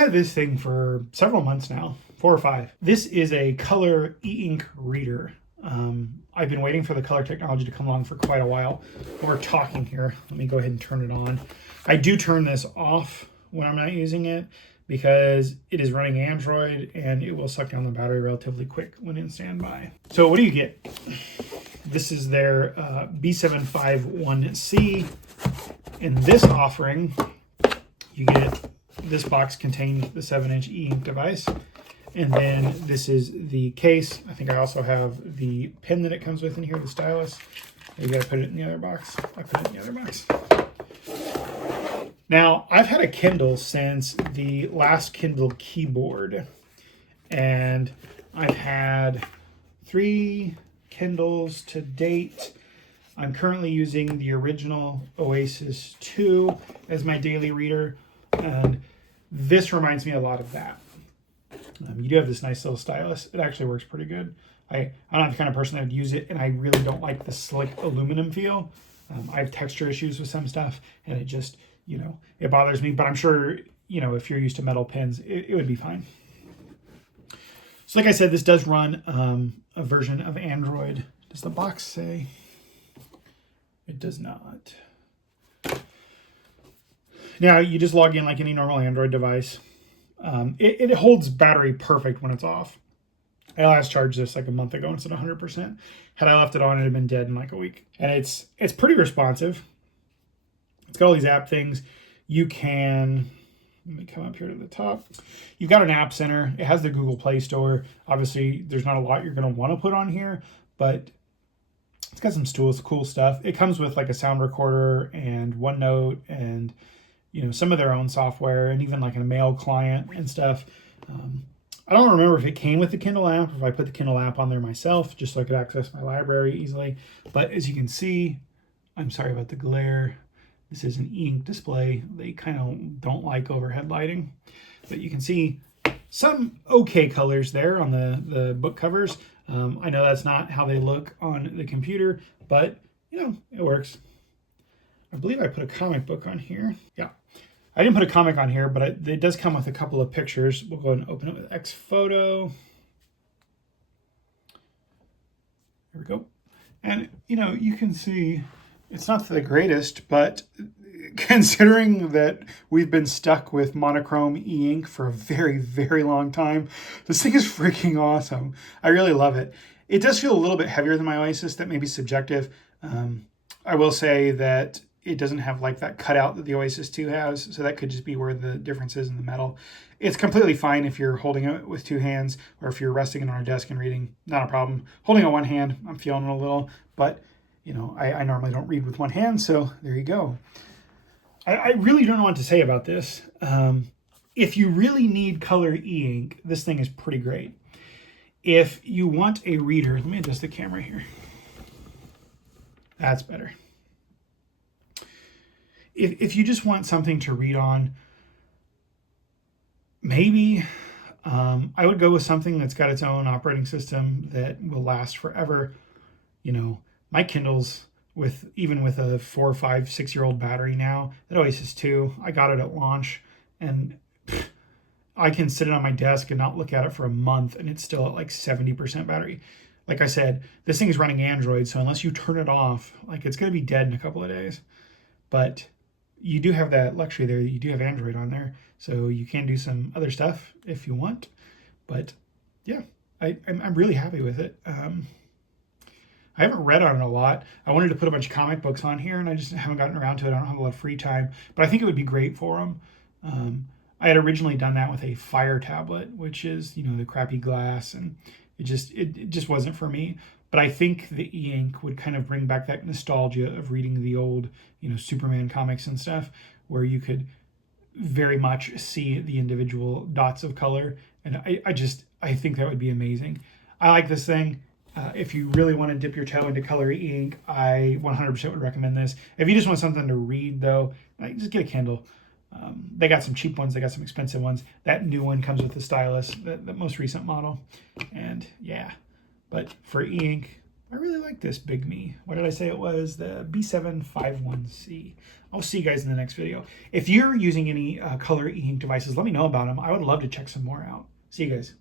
had this thing for several months now, 4 or 5. This is a color E INK reader. I've been waiting for the color technology to come along for quite a while. We're talking here. Let me go ahead and turn it on. I do turn this off when I'm not using it because it is running Android and it will suck down the battery relatively quick when in standby. So what do you get? This is their B751C. In this offering, you get this box contains the 7-inch E INK device. And then this is the case. I think I also have the pen that it comes with in here, the stylus. You gotta put it in the other box. I put it in the other box. Now, I've had a Kindle since the last Kindle keyboard. And I've had 3 Kindles to date. I'm currently using the original Oasis 2 as my daily reader. And this reminds me a lot of that. You do have this nice little stylus. It actually works pretty good. I'm not the kind of person that would use it, and I really don't like the slick aluminum feel. I have texture issues with some stuff, and it just, it bothers me. But I'm sure, if you're used to metal pens, it would be fine. So like I said, this does run a version of Android. Does the box say? It does not. Now, you just log in like any normal Android device. It holds battery perfect when it's off. I last charged this like a month ago and it's at 100%. Had I left it on, it'd have been dead in like a week. And it's pretty responsive. It's got all these app things. You can, let me come up here to the top. You've got an app center. It has the Google Play Store. Obviously, there's not a lot you're going to want to put on here, but it's got some cool stuff. It comes with like a sound recorder and OneNote and some of their own software and even like a mail client and stuff. I don't remember if it came with the Kindle app or if I put the Kindle app on there myself just so I could access my library easily. But as you can see, I'm sorry about the glare. This is an E INK display. They kind of don't like overhead lighting. But you can see some okay colors there on the book covers. I know that's not how they look on the computer, but it works. I believe I put a comic book on here. Yeah. I didn't put a comic on here, but it does come with a couple of pictures. We'll go ahead and open it with X Photo. There we go. And, you can see it's not the greatest, but considering that we've been stuck with monochrome E INK for a very, very long time, this thing is freaking awesome. I really love it. It does feel a little bit heavier than my Oasis. That may be subjective. I will say that it doesn't have like that cutout that the Oasis 2 has, so that could just be where the difference is in the metal. It's completely fine if you're holding it with 2 hands or if you're resting it on a desk and reading, not a problem. Holding it one hand, I'm feeling it a little, but I normally don't read with one hand, so there you go. I really don't know what to say about this. If you really need color E INK, this thing is pretty great. If you want a reader, let me adjust the camera here. That's better. If you just want something to read on, maybe I would go with something that's got its own operating system that will last forever. My Kindles, even with a 4, 5, 6-year-old battery now, that Oasis 2, I got it at launch, and I can sit it on my desk and not look at it for a month, and it's still at like 70% battery. Like I said, this thing is running Android, so unless you turn it off, it's going to be dead in a couple of days. But you do have that luxury there. You do have Android on there, so you can do some other stuff if you want. But yeah, I'm really happy with it. I haven't read on it a lot. I wanted to put a bunch of comic books on here, and I just haven't gotten around to it. I don't have a lot of free time, but I think it would be great for them. I had originally done that with a Fire tablet, which is the crappy glass, and it just wasn't for me. But I think the E INK would kind of bring back that nostalgia of reading the old, Superman comics and stuff, where you could very much see the individual dots of color. And I think that would be amazing. I like this thing. If you really want to dip your toe into color E INK, I 100% would recommend this. If you just want something to read, though, just get a Kindle. They got some cheap ones. They got some expensive ones. That new one comes with the stylus, the most recent model. And yeah, but for E INK, I really like this Bigme. What did I say it was? The B751C. I'll see you guys in the next video. If you're using any color e-ink devices, let me know about them. I would love to check some more out. See you guys.